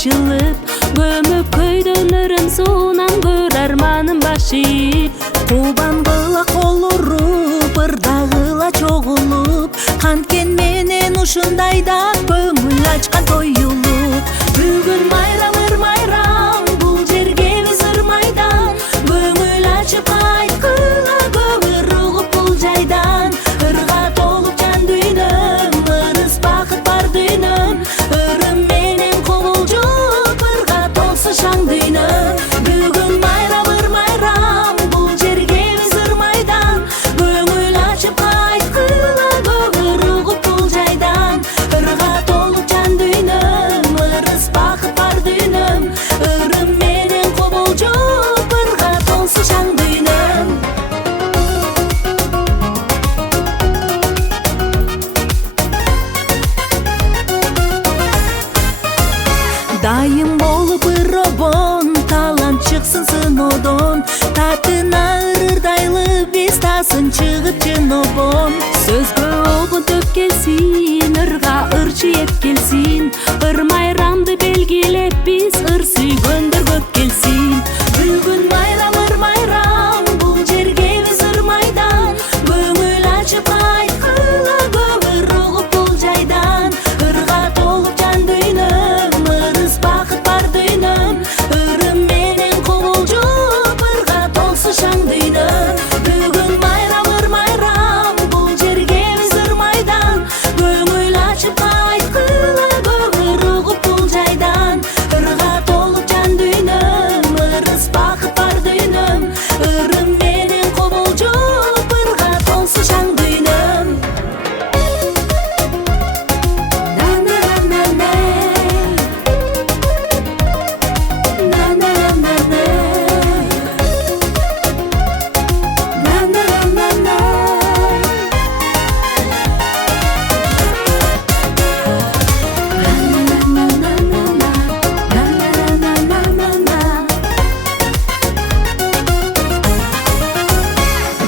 ачылып, көмөп көйдөнөрүм суунан көрөрманын башы. Кубан кыла кол уруп, ырдагыла чогулуп, канткен менен ушундайда көңүл ачкан тоюлуп. Бүгүн майрам майрам, бул жерге биз ырмайдан, көңүл ачып кайткыла көмүр угуп бул жайдан. Ырга толуп жан дүйнөм, ырыс бакыт бар дүйнөм, ырым менен кобулжуп, ырга толсун шаң дүйнөм. Бүгүн майрам майрам, бул жерге биз ырмайдан, көңүл ачып кайткыла көмүр угуп бул жайдан. Ырга толуп жан дүйнөм, ырыс бакыт бар дүйнөм, ырым менен кобулжуп, ырга толсун шаң дүйнөм. Дайым болуп ырабон, талант чыксын сыноодон, татына ырдайлы биз тасын чыгып жынобон. Сөзгө обун төп келсин, ырга ырчы еп келсин, ыр майрамды белгилеп биз ыр сүйгөндөр көп келсин. Бүгүн майрам, бул жерге биз ырмайдан, көңүл ачып кайткыла көмүр угуп бул жайдан. Ырга толуп жан дүйнөм, ырыс бакыт бар дүйнөм, ырым менен кобулжуп, ырга толсун шаң дүйнөм. Бүгүн майрам, бул жерге биз ырмайдан, көңүл ачып кайткыла көмүр угуп бул жайдан. Ырга толуп жан дүйнөм, ырыс бакыт бар дүйнөм, ырым менен кобулжуп, ырга толсун шаң дүйнөм.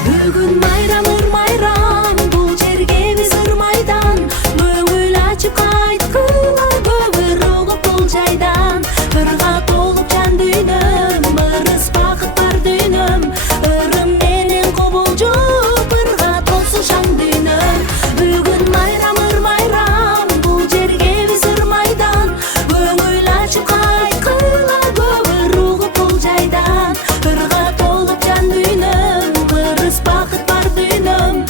Бүгүн майрам, бул жерге биз ырмайдан, көңүл ачып кайткыла көмүр угуп бул жайдан. Ырга толуп жан дүйнөм, ырыс бакыт бар дүйнөм, ырым менен кобулжуп, ырга толсун шаң дүйнөм. Бүгүн майрам, бул жерге биз ырмайдан, көңүл ачып кайткыла көмүр угуп бул жайдан. Ырга толуп жан дүйнөм, ырыс бакыт бар дүйнөм,